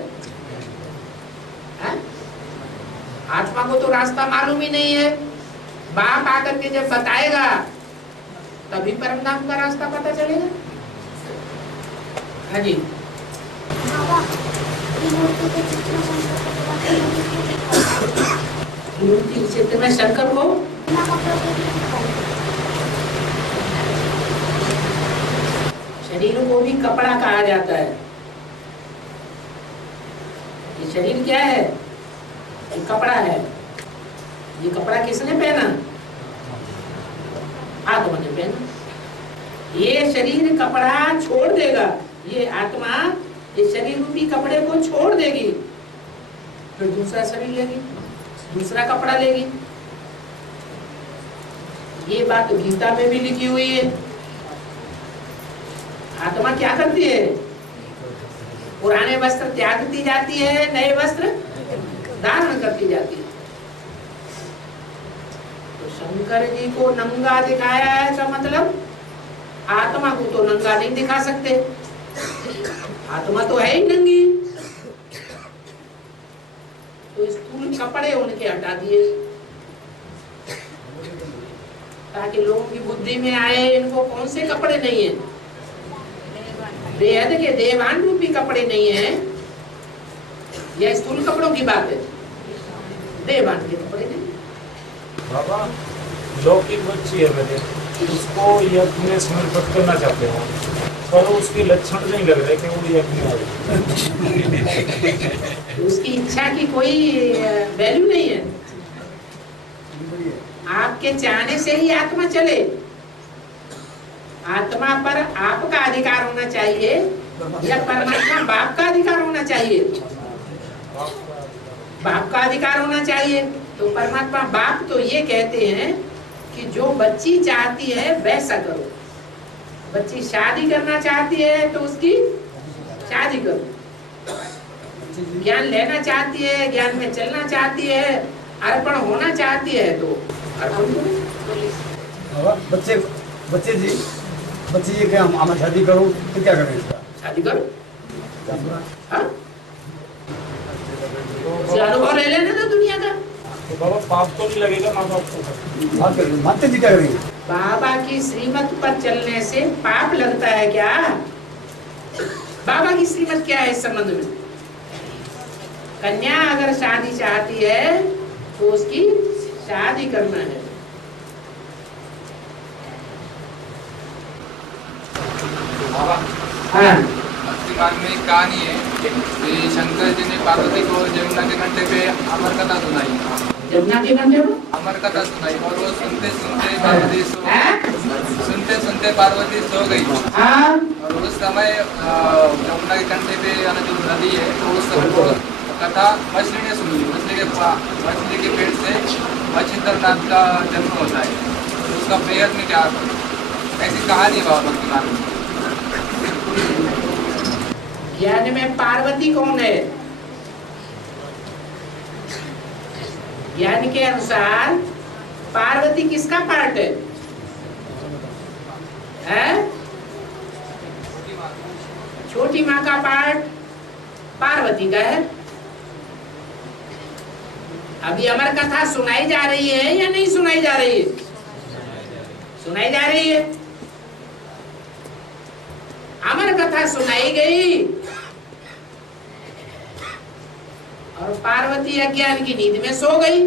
आत्मा को तो रास्ता मालूम ही नहीं है। बाप आकर के जब बताएगा तभी परमधाम का रास्ता पता चलेगा। हाँ जी। मूर्ति के चित्र में शंकर को शरीर को भी कपड़ा कहा जाता है। ये शरीर क्या है? ये कपड़ा है। ये कपड़ा किसने पहना? आत्मा ने पहना। ये शरीर कपड़ा छोड़ देगा, ये आत्मा ये शरीर रूपी कपड़े को छोड़ देगी, फिर दूसरा शरीर लेगी, दूसरा कपड़ा लेगी। ये बात गीता में भी लिखी हुई है। आत्मा क्या करती है? पुराने वस्त्र त्यागती जाती है, नए वस्त्र धारण करती जाती है। तो शंकर जी को नंगा दिखाया है, का मतलब आत्मा को तो नंगा नहीं दिखा सकते। आत्मा तो है ही नंगी। तो स्थूल कपड़े उनके हटा दिए ताकि लोगों की बुद्धि में आए इनको कौन से कपड़े नहीं है, बेहद के देवान रूपी कपड़े नहीं है। यह स्थूल कपड़ों की बात है, देवान के कपड़े नहीं। बाबा लौकिक बच्ची है मेरे, उसको यज्ञ में समर्पित करना चाहते हैं, पर उसके लक्षण नहीं लग रहे कि वो यज्ञ में आए। उसकी इच्छा की कोई वैल्यू नहीं है। आपके चाहने से ही आत्मा चले। आत्मा पर आपका अधिकार होना चाहिए या परमात्मा बाप का अधिकार होना चाहिए? बाप का अधिकार होना चाहिए। तो परमात्मा बाप तो ये कहते हैं कि जो बच्ची चाहती है वैसा करो। बच्ची शादी करना चाहती है तो उसकी शादी करो। ज्ञान लेना चाहती है, ज्ञान में चलना चाहती है, अर्पण होना चाहती है तो अर्पण करो। बच्चे ये क्या हम शादी करूं तो क्या करें इसका? शादी करो। हाँ? अनुभव ले लेना ना दुनिया का। तो बाबा पाप तो नहीं लगेगा माँ बाप को? मानते जी क्या करेंगे? बाबा की श्रीमत पर चलने से पाप लगता है क्या? बाबा की श्रीमत क्या है इस संबंध में? कन्या अगर शादी चाहती है तो उसकी शादी करना है। हाँ। भक्तिमार्ग में एक कहानी है कि शंकर जी ने पार्वती को जमुना के कंठे पे अमर कथा सुनाई। जमुना के कंठे पे अमर कथा सुनाई और वो सुनते सुनते पार्वती सो गई। और उस समय जमुना के कंठे पे जो नदी है तो उस समय कथा मछली ने सुनी। मछली के पेट से मच्छिंद्रनाथ का जन्म होता है। तो उसका बेहद में क्या ऐसी कहानी है बाबा भक्तिमार्ग में। ज्ञान में पार्वती कौन है? ज्ञान के अनुसार पार्वती किसका पार्ट है? छोटी माँ का पार्ट पार्वती का है। अभी अमर कथा सुनाई जा रही है या नहीं सुनाई जा रही है? सुनाई जा रही है। अमर कथा सुनाई गई और पार्वती अज्ञान की नींद में सो गई।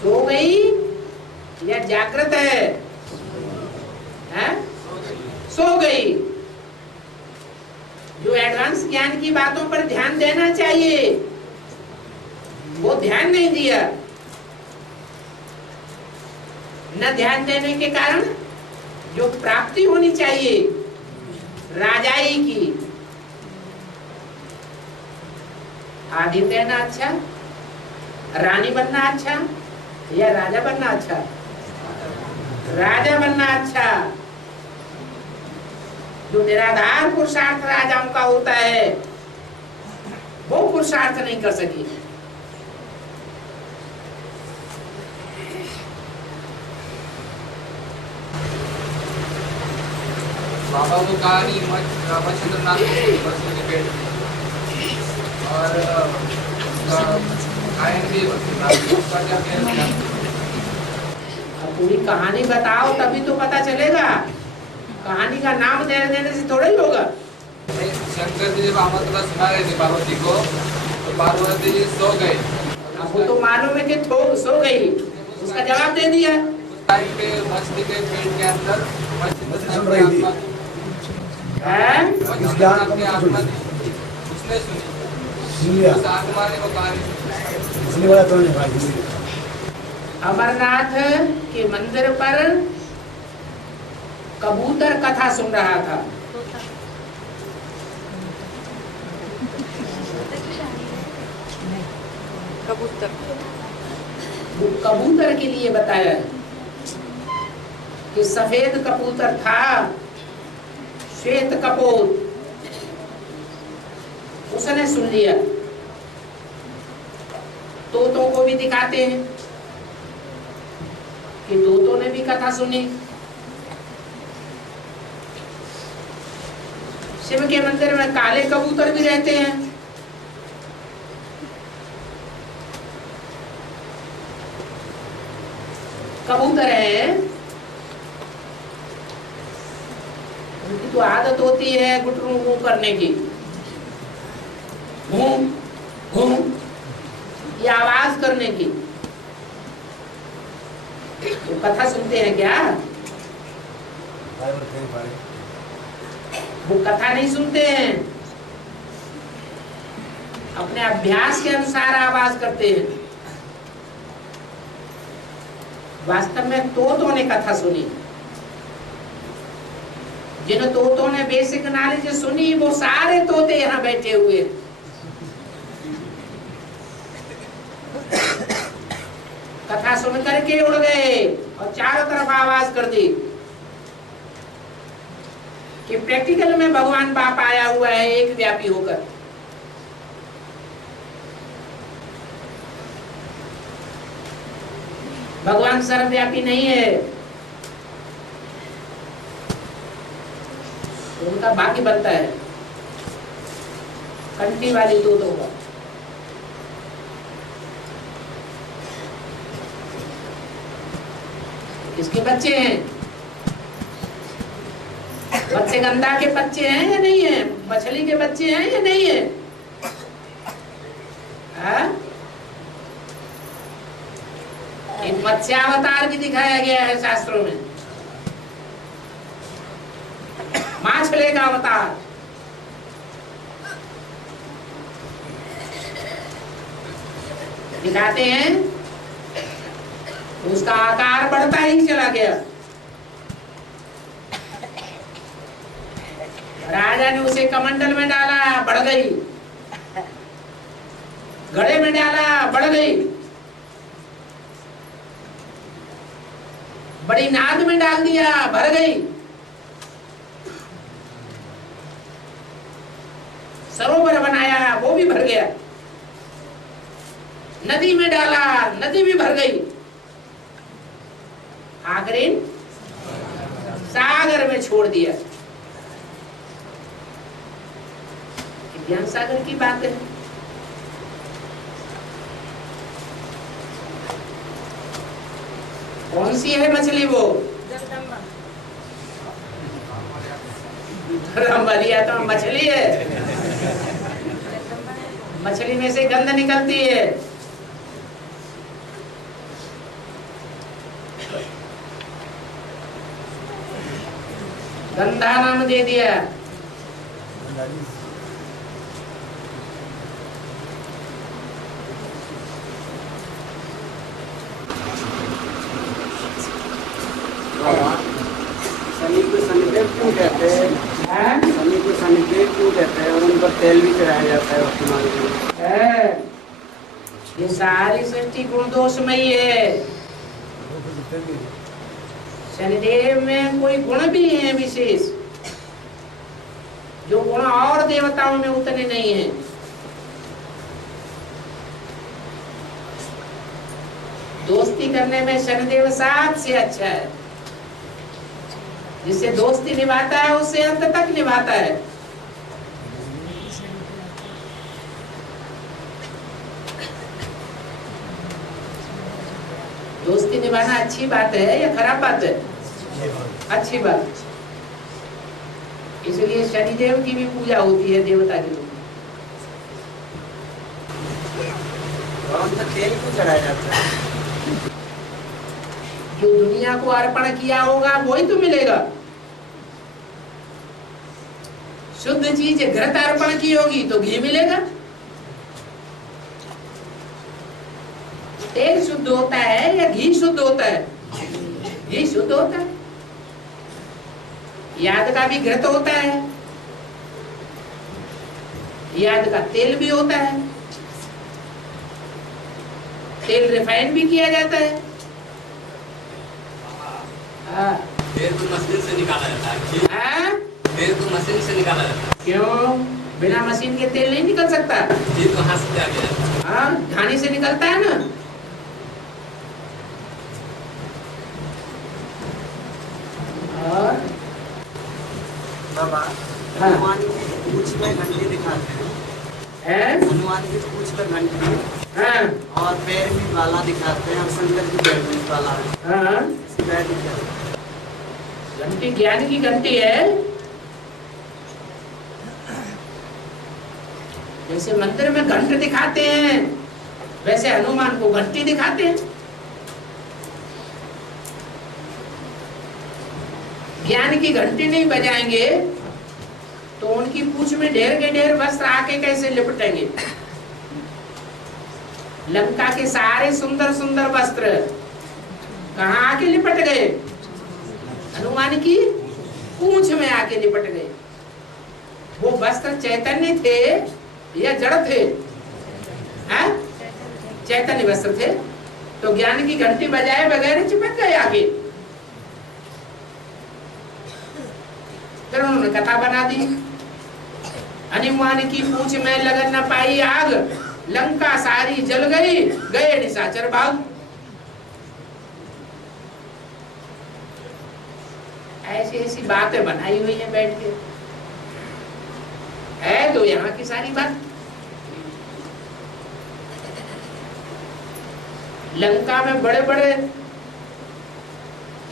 सो गई या जागृत है? सो गई। जो एडवांस ज्ञान की बातों पर ध्यान देना चाहिए वो ध्यान नहीं दिया। न ध्यान देने के कारण जो प्राप्ति होनी चाहिए राजाई की, आदि देना अच्छा, रानी बनना अच्छा या राजा बनना अच्छा? राजा बनना अच्छा। जो निराधार पुरुषार्थ राजाओं का होता है वो पुरुषार्थ नहीं कर सकी। बाबा को कहानी मच्छिंद्रनाथ मछली के पेट और गायन भी पूरी कहानी बताओ तभी तो पता चलेगा। कहानी का नाम देने से थोड़ा ही होगा। शंकर जी जब अमर कथा सुना रहे थे पार्वती को तो पार्वती जी सो गए। आपको तो मालूम है कि सो गई, उसका जवाब दे दिया। उस टाइम पे मछली के पेट के अंदर उसने सुनी, उस आत्मा ने वो कहानी। अमरनाथ के मंदिर पर कबूतर कथा सुन रहा था। कबूतर के लिए बताया कि सफेद कबूतर था, श्वेत कपोत, उसने सुन लिया। तोतों को भी दिखाते हैं कि तोतों ने भी कथा सुनी। शिव के मंदिर में काले कबूतर भी रहते हैं। कबूतर है, उनकी तो आदत होती है गुटरू गू करने की, घूम घूम ये आवाज करने की। वो कथा सुनते हैं क्या? वो कथा नहीं सुनते हैं, अपने अभ्यास के अनुसार आवाज करते हैं। वास्तव में तोतों ने कथा सुनी, जिन तोतों ने बेसिक नॉलेज सुनी वो सारे तोते यहाँ बैठे हुए। कथा सुन करके उड़ गए और चारों तरफ आवाज कर दी कि प्रैक्टिकल में भगवान बाप आया हुआ है एक व्यापी होकर। भगवान सर्वव्यापी नहीं है, उनका भाग्य बनता है कंटी वाली तोतों का। किसके बच्चे हैं? बच्चे गंदा के बच्चे हैं या नहीं है? मछली के बच्चे हैं या नहीं है? एक मत्स्यावतार भी दिखाया गया है शास्त्रों में, माछले का अवतार। दिखाते हैं, उसका आकार बढ़ता ही चला गया। राजा ने उसे कमंडल में डाला, बढ़ गई। घड़े में डाला, बढ़ गई। बड़ी नाद में डाल दिया, भर गई। सरोवर बनाया, वो भी भर गया। नदी में डाला, नदी भी भर गई। आखिरी सागर में छोड़ दिया। ज्ञान सागर की बात है। कौन सी है मछली वो? रमबलिया तो मछली है, मछली में से गंध निकलती है। गंधा नाम दे दिया। शनि को शनिदेव क्यों कहते हैं? शनि को शनिदेव क्यों कहते हैं? और उन पर तेल भी चढ़ाया जाता है वर्तमान में। ये सारी सृष्टि गुण दोषमयी है। शनिदेव में कोई गुण भी है विशेष, जो गुण और देवताओं में उतने नहीं है। दोस्ती करने में शनिदेव साथ से अच्छा है। जिससे दोस्ती निभाता है उससे अंत तक निभाता है। दोस्ती निभाना अच्छी बात है या खराब बात है? अच्छी बात। इसलिए शनिदेव की भी पूजा होती है देवता के रूप में। और उन पर तेल क्यों चढ़ाया जाता है? जो दुनिया को अर्पण किया होगा वही तो मिलेगा। शुद्ध चीज घृत अर्पण की होगी तो घी मिलेगा। तेल शुद्ध होता है या घी शुद्ध होता है? घी शुद्ध होता है। याद का भी घृत होता है, याद का तेल भी होता है। तेल रिफाइन भी किया जाता है। तेल तो मशीन से निकाला जाता है। तेल तो मशीन से निकाला जाता है। क्यों? बिना मशीन के तेल नहीं निकल सकता। ये तो हाथ से आ गया। धानी से निकलता है ना। बाबा, भगवान की पूछ में घंटी दिखाते हैं, हनुमान की पूछ पर घंटी और पैर में बाला दिखाते हैं, और शंकर की पैर में बाला है। घंटी ज्ञान की घंटी है। जैसे मंदिर में घंट दिखाते हैं वैसे हनुमान को घंटी दिखाते हैं। ज्ञान की घंटी नहीं बजाएंगे तो उनकी पूंछ में ढेर के ढेर वस्त्र आके कैसे लिपटेंगे। लंका के सारे सुंदर सुंदर वस्त्र कहाँ आके लिपट गए? हनुमान की पूंछ में आके लिपट गए। वो वस्त्र चैतन्य थे या जड़ थे? चैतन्य वस्त्र थे, तो ज्ञान की घंटी बजाए बगैर चिपक गए आगे। फिर उन्होंने कथा बना दी, हनुमान की पूंछ में लगन न पाई आग, लंका सारी जल गई, गए निशाचर भाग। ऐसी ऐसी बातें बनाई हुई हैं बैठ के, है तो यहाँ की सारी बात। लंका में बड़े बड़े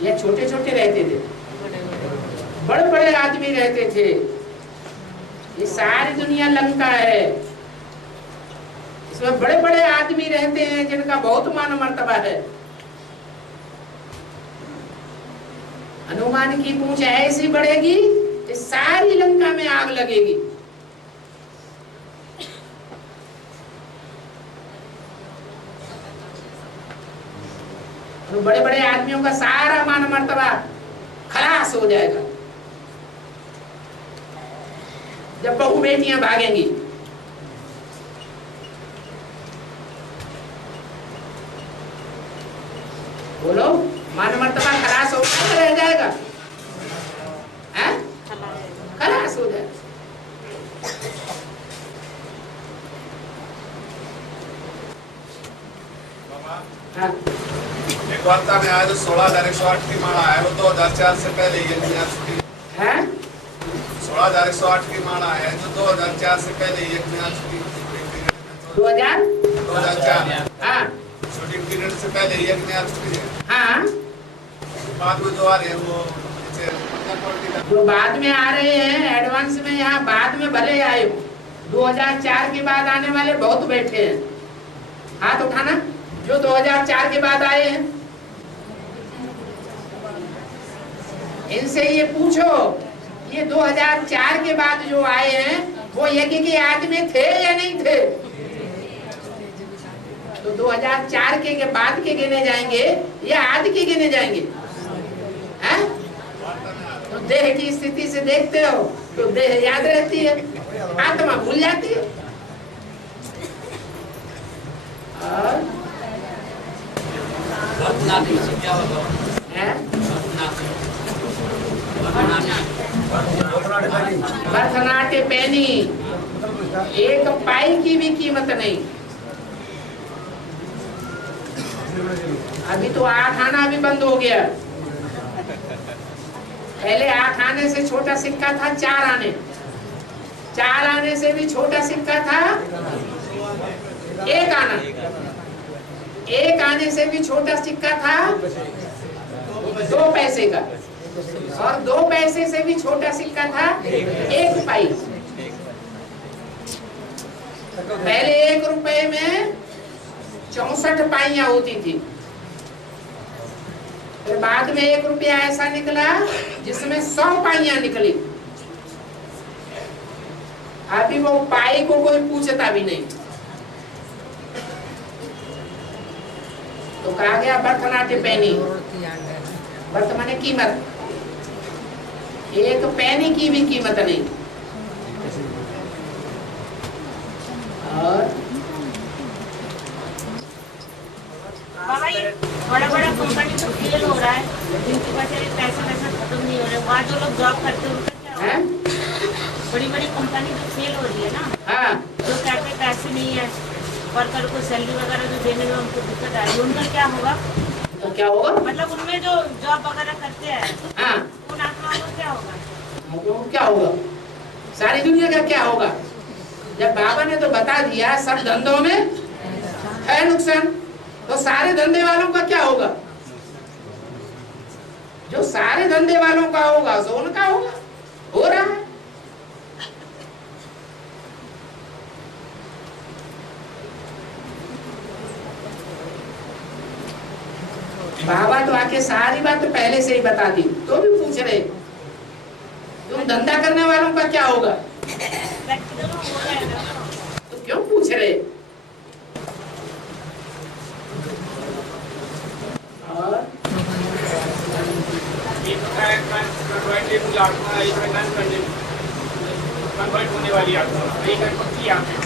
या छोटे छोटे रहते थे? बड़े बड़े आदमी रहते थे। ये सारी दुनिया लंका है, इसमें बड़े बड़े आदमी रहते हैं जिनका बहुत मान मर्तबा है। हनुमान की पूंछ ऐसी बढ़ेगी कि सारी लंका में आग लगेगी। तो बड़े बड़े आदमियों का सारा मान मर्तबा खलास हो जाएगा जब बहू बेटियां भागेंगी। बोलो, मान मर्तबा खलास हो रह जाएगा? खलास हो जाएगा। हाँ, एक वार्ता में आया जो 16,108 की माला है वो 2004 से पहले ये चुकी है। 16,108 की माला है जो 2004 से पहले ये चुकी। 2004 हाँ, शूटिंग पीरियड से पहले ये चुकी है। हाँ, बाद में जो आ रहे हैं वो जो बाद में आ रहे हैं एडवांस में, यहाँ बाद में भले आए हो, 2004 के बाद आने वाले बहुत बैठे हैं। हाथ उठाना जो 2004 के बाद आए हैं, इनसे ये पूछो ये 2004 के बाद जो आए हैं वो यज्ञ के आदमी थे या नहीं थे? तो 2004 के बाद के गिने जाएंगे या आदि के गिने जाएंगे? हैं? तो देह की स्थिति से देखते हो तो देह याद रहती है, आत्मा भूल जाती है। और भरतनाट्य पैनी एक पाई की भी कीमत नहीं। अभी तो 8 आना भी बंद हो गया। पहले 8 आने से छोटा सिक्का था 4 आने, 4 आने से भी छोटा सिक्का था 1 आना, 1 आने से भी छोटा सिक्का था 2 पैसे का, और 2 पैसे से भी छोटा सिक्का था 1 पाई। पहले 1 रुपए में 64 पाइयां होती थी। फिर बाद में 1 रुपया ऐसा निकला जिसमें 100 पाइयां निकली। अभी वो पाई को कोई पूछता भी नहीं। तो कहा गया भरतनाट्य पैनी, वर्तमान कीमत, 1 पैनी की भी कीमत नहीं। और बड़ा बड़ा कंपनी तो फेल हो रहा है, जिनकी वजह से पैसा खत्म नहीं हो रहा है। वहाँ जो लोग जॉब करते हैं उनका क्या होगा? बड़ी बड़ी कंपनी जो फेल हो रही है ना, जो कहते हैं पैसे नहीं है, वर्कर को सैलरी वगैरह जो देने में उनको दिक्कत आ रही है, उनका क्या होगा? तो क्या होगा? मतलब उनमें जो जॉब वगैरह करते हैं उन आत्माओं को क्या होगा? क्या होगा? सारी दुनिया का क्या होगा? जब बाबा ने तो बता दिया सब धंधों में है नुकसान, तो सारे धंधे वालों का क्या होगा? जो सारे धंधे वालों का होगा सो उनका होगा, हो रहा है। बाबा तो आके सारी बात तो पहले से ही बता दी, तो भी पूछ रहे तुम धंधा करने वालों का क्या होगा? तो क्यों पूछ रहे? और कन्वर्ट होने वाली आत्मा, एक पक्की आत्मा,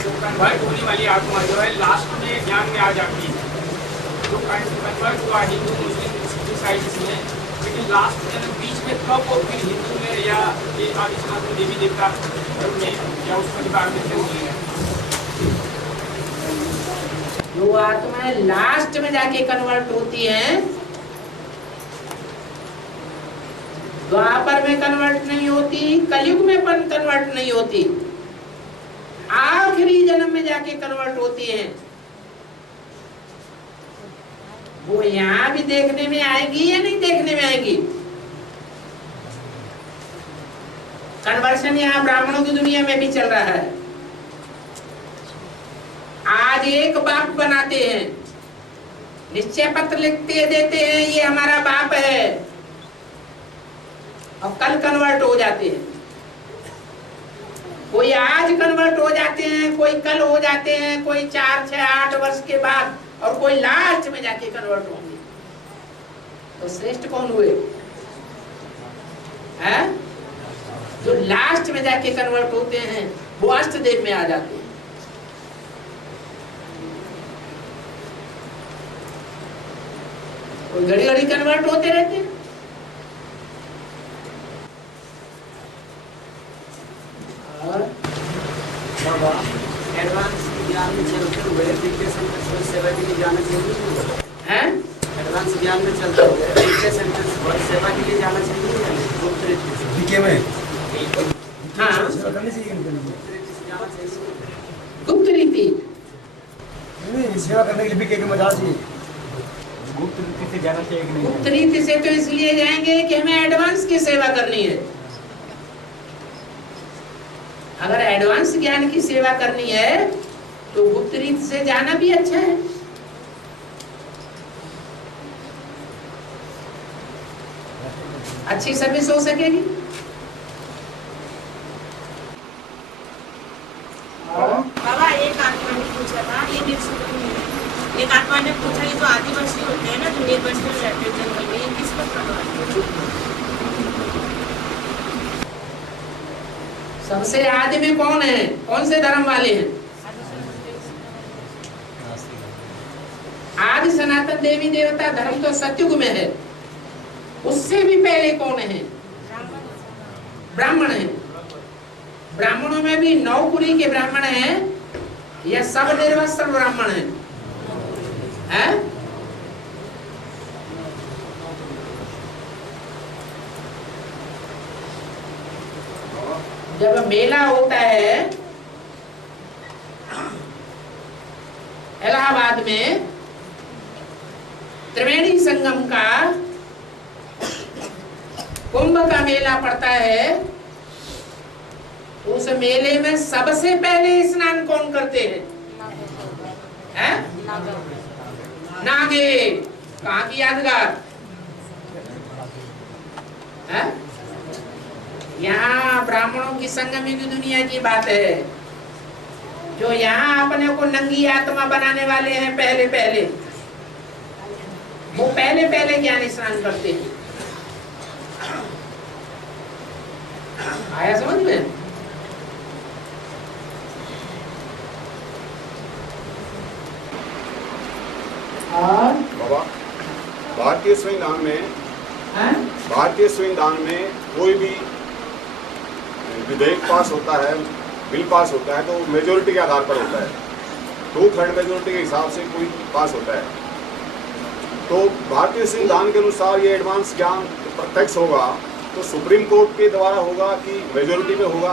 जो कन्वर्ट होने वाली आत्मा जो है लास्ट में ज्ञान में आ जाती है। जो कन्वर्ट हुआ हिंदू मुस्लिम ईसाई में, लेकिन लास्ट में बीच में कब वो फिर हिंदू में या ये आदि सनातन देवी देवता में या उस परिवार में होती है। जो आत्माएं लास्ट में जाके कन्वर्ट होती हैं, द्वापर में कन्वर्ट नहीं होती, कलयुग में कन्वर्ट नहीं होती, आखिरी जन्म में जाके कन्वर्ट होती हैं। वो यहाँ भी देखने में आएगी या नहीं देखने में आएगी? कन्वर्शन यहाँ ब्राह्मणों की दुनिया में भी चल रहा है। आज एक बाप बनाते हैं, निश्चय पत्र लिखते देते हैं ये हमारा बाप है, और कल कन्वर्ट हो जाते हैं। कोई आज कन्वर्ट हो जाते हैं, कोई कल हो जाते हैं, कोई 4, 6, 8 वर्ष के बाद, और कोई लास्ट में जाके कन्वर्ट होंगे। तो श्रेष्ठ कौन हुए? हैं? जो लास्ट में जाके कन्वर्ट होते हैं वो अष्टदेव में आ जाते हैं। कोई घड़ी घड़ी कन्वर्ट होते रहते हैं। बाबा एडवांस ज्ञान में चलते हुए दिव्य सेंटर सेवा के लिए जाना चाहिए हैं? एडवांस ज्ञान में चलते हुए दिव्य सेंटर सेवा के लिए जाना चाहिए गुप्त रीति से डीके में हाँ सेवा करनी चाहिए गुप्त रीति नहीं, सेवा करने के लिए बीके में जाना चाहिए। गुप्त रीति से जाना चाहिए कि नहीं? गुप्त रीति से तो इसलिए जाएंगे कि हमें एडवांस की सेवा करनी है। अगर एडवांस ज्ञान की सेवा करनी है तो गुप्त रीति से जाना भी अच्छा है। अच्छी सर्विस हो सकेगी। बाबा एक आत्मा ने पूछा था, ये एक आत्मा ने पूछा ये जो आदिवासी होते हैं ना, जो निर्वस्त्र रहते हैं जंगल में, ये किसका प्रभाव है? सबसे आदि में कौन है? कौन से धर्म वाले हैं? आदि सनातन देवी देवता धर्म तो सतयुग में है। उससे भी पहले कौन है? ब्राह्मण है। ब्राह्मणों में भी नौपुरी के ब्राह्मण हैं या सब निर्वस्त्र ब्राह्मण हैं? हैं? जब मेला होता है इलाहाबाद में, त्रिवेणी संगम का कुंभ का मेला पड़ता है, उस मेले में सबसे पहले स्नान कौन करते हैं? हैं? नागे। कहाँ की यादगार? हैं? यहाँ ब्राह्मणों की संगमी की दुनिया की बात है। जो यहाँ अपने को नंगी आत्मा बनाने वाले हैं पहले पहले, वो पहले पहले ज्ञान स्नान करते हैं। आया समझ में? और बाबा भारतीय संविधान में हाँ? भारतीय संविधान में कोई भी विधेयक पास होता है, बिल पास होता है, तो मेजोरिटी के आधार पर होता है। 2/3 मेजोरिटी के हिसाब से कोई पास होता है। तो भारतीय संविधान के अनुसार ये एडवांस ज्ञान प्रत्यक्ष होगा, तो तो सुप्रीम कोर्ट के द्वारा होगा कि मेजोरिटी में होगा?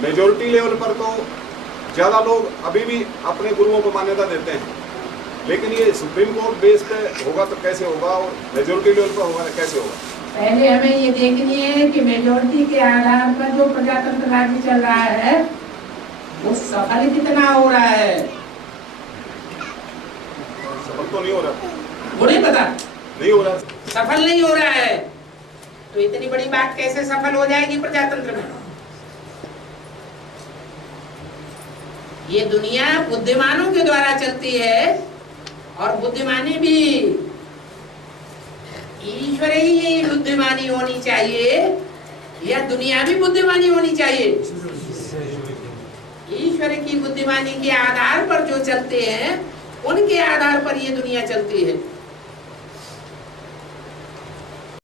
मेजोरिटी लेवल पर तो ज़्यादा लोग अभी भी अपने गुरुओं को मान्यता देते हैं, लेकिन ये सुप्रीम कोर्ट बेस पे होगा तो कैसे होगा, और मेजोरिटी लेवल पर होगा तो कैसे होगा? पहले हमें ये देखनी है कि मेजोरिटी के आधार पर जो प्रजातंत्र राज्य चल रहा है वो सफल कितना हो रहा है। सफल तो नहीं हो रहा, वो नहीं पता, नहीं हो रहा, सफल नहीं हो रहा है, तो इतनी बड़ी बात कैसे सफल हो जाएगी प्रजातंत्र में? ये दुनिया बुद्धिमानों के द्वारा चलती है, और बुद्धिमानी भी ईश्वर ही बुद्धिमानी होनी चाहिए या दुनिया भी बुद्धिमानी होनी चाहिए? ईश्वर की बुद्धिमानी के आधार पर जो चलते हैं उनके आधार पर ये दुनिया चलती है।